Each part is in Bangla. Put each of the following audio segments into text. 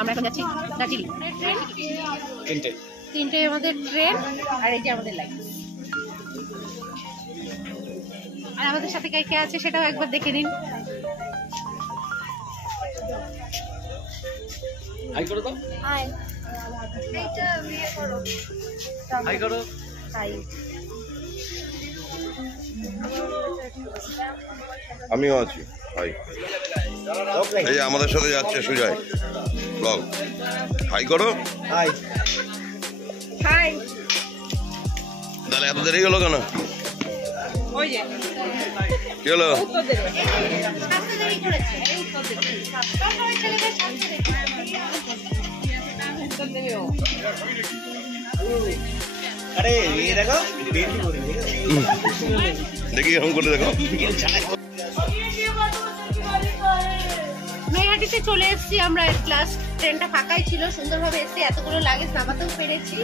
আমরা এখন যাচ্ছি দার্জিলিং। তিনটে আমাদের ট্রেন, আর এই যে আমাদের লাইন। আর আমাদের সাথে কে কে আছে সেটাও একবার দেখে নিন। হাই করো তো, হাই। এইটা বিয়ে করো, হাই করো, হাই। আমিও আছি। হাই। এই যে আমাদের সাথে যাচ্ছে সুজয় ব্লগ। হাই করো। High high. তাহলে এত দেরি হলো কেন? ওই যে কি হলো? উত্তর দেবে, শাস্তি দেরি করেছে, এই উত্তর দেবে। সবাই ছেলেদের শাস্তি দেবে, উত্তর দেবে ও। আরে এই দেখো, দেখি এরকম করে দেখো। নৈহাটিতে চলে এসেছি আমরা। ক্লাস ট্রেনটা ফাঁকাই ছিল, সুন্দরভাবে এসে এতগুলো লাগেজ নামাতেও পেরেছি।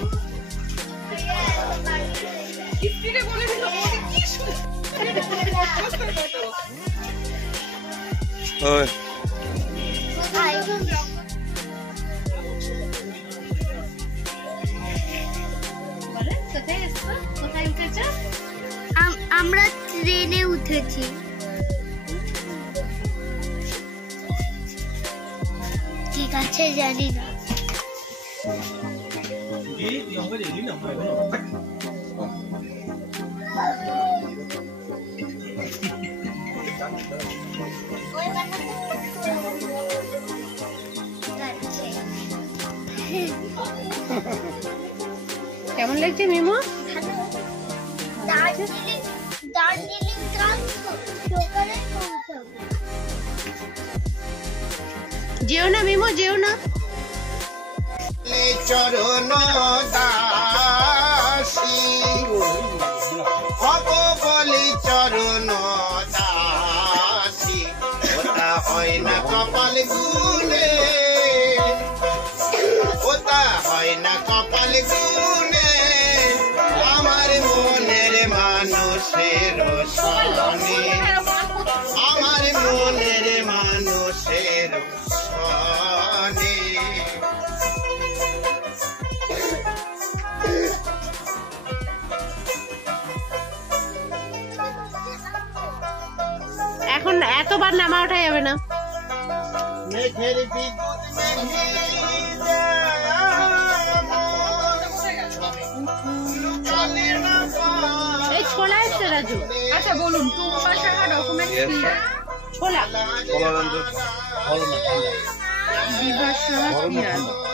কোথায় উঠেছ? আমরা ট্রেনে উঠেছি। ঠিক আছে, জানি না। কেমন লাগছে মিমো? দার্জিলিং সকালে পৌঁছাবো। যেও না মিমো, যেও না। চরণ দাসী হব বলি চরণ দাসী, ওটা হয় না কপাল গুনে, ওটা হয় না কপাল গুনে, আমার মনের মানুষের সনে, আমার মনের মানুষের সনে। এখন এতবার নামা ওঠা যাবে না। মেঘের বিদ্যুৎ এই ছোলা এসছে রাজু। আচ্ছা বলুন, ছোলা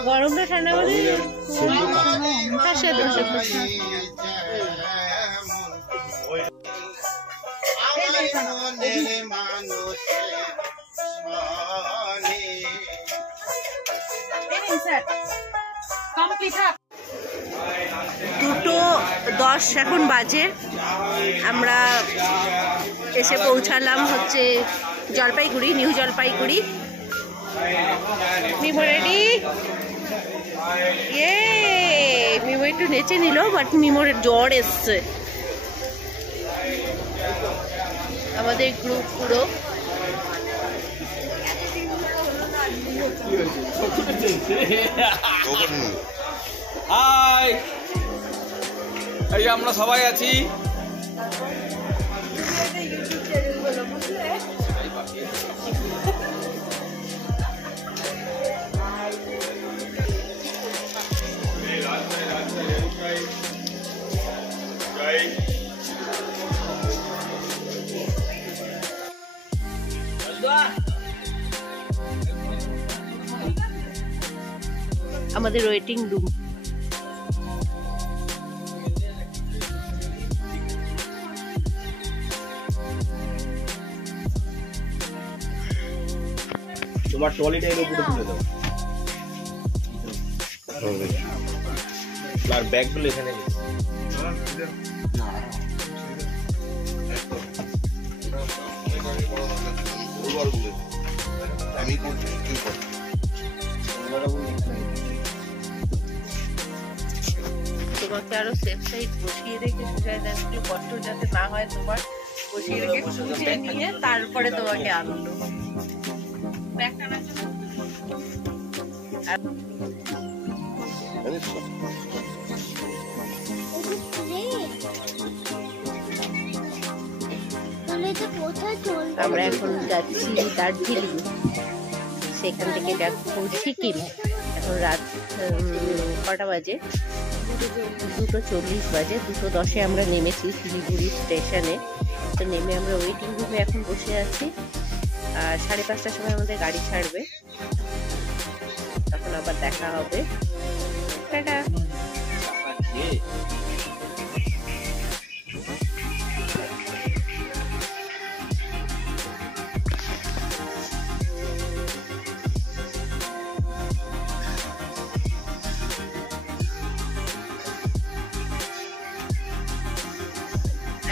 গরমটা ঠান্ডা করে দুটো 10 এখন বাজে। আমরা এসে পৌঁছালাম হচ্ছে Jalpaiguri, new Jalpaiguri. Mimo ready? Yeah, Mimo একটু নেচে নিল, বাট মিমোর জ্বর এসছে। আমাদের গ্রুপ পুরো হাই, এই আমরা সবাই আছি। আমাদের ওয়েটিং রুম। তোমার টয়লেট এর উপরে তুলে দাও, আর ব্যাগগুলো এখানে আমি তোমাকে আরো সেফ সাইড বসিয়ে রেখে সুজায় দেখলো কষ্ট যাতে না হয় তোমার, বসিয়ে রেখে খুঁজে নিয়ে তারপরে তোমাকে আনলো। জানিস তো? আমরা এখন যাচ্ছি দার্জিলিং, সেখান থেকে যাচ্ছি সিকিম। এখন রাত কটা বাজে? 2:40 বাজে। 2:10 আমরা নেমেছি শিলিগুড়ি স্টেশনে। তো নেমে আমরা ওয়েটিং রুমে এখন বসে আছি। আর 5:30টার সময় আমাদের গাড়ি ছাড়বে, তখন আবার দেখা হবে। টাটা।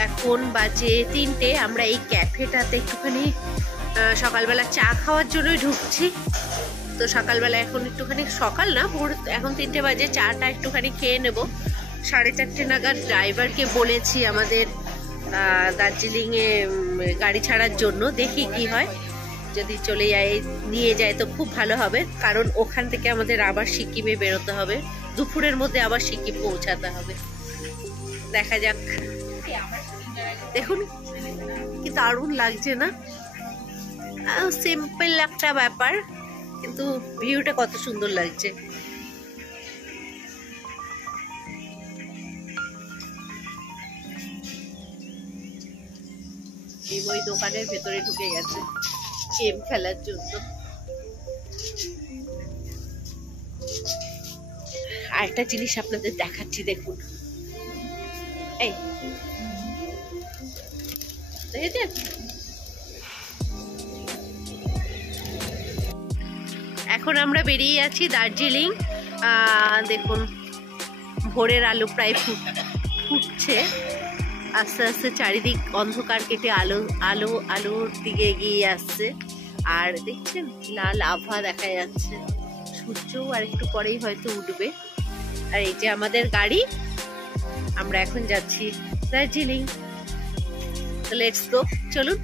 এখন বাজে 3টে। আমরা এই ক্যাফেটাতে একটুখানি সকালবেলা চা খাওয়ার জন্যই ঢুকছি। তো সকালবেলা এখন একটুখানি, সকাল না ভোর, এখন 3টে বাজে, চাটা একটুখানি খেয়ে নেব। 4:30 নাগাদ ড্রাইভারকে বলেছি আমাদের দার্জিলিংয়ে গাড়ি ছাড়ার জন্য। দেখি কি হয়, যদি চলে যায়, নিয়ে যায় তো খুব ভালো হবে, কারণ ওখান থেকে আমাদের আবার সিকিমে বেরোতে হবে। দুপুরের মধ্যে আবার সিকিম পৌঁছাতে হবে। দেখা যাক। দেখুন কি দারুণ লাগছে না? সিম্পল একটা ব্যাপার, কিন্তু ভিউটা কত সুন্দর লাগছে। ওই দোকানের ভেতরে ঢুকে গেছে গেম খেলার জন্য। আরেকটা জিনিস আপনাদের দেখাচ্ছি, দেখুন। এই দেখেছেন? এখন আমরা বেরিয়ে আছি দার্জিলিং। দেখুন ভোরের আলো প্রায় ফুটছে আস্তে আস্তে, চারিদিক অন্ধকার কেটে আলোর দিকে এগিয়ে আসছে। আর দেখছেন লাল আভা দেখা যাচ্ছে, সূর্যও আর একটু পরেই হয়তো উঠবে। আর এই যে আমাদের গাড়ি, আমরা এখন যাচ্ছি দার্জিলিং। লেটস গো, চলুন।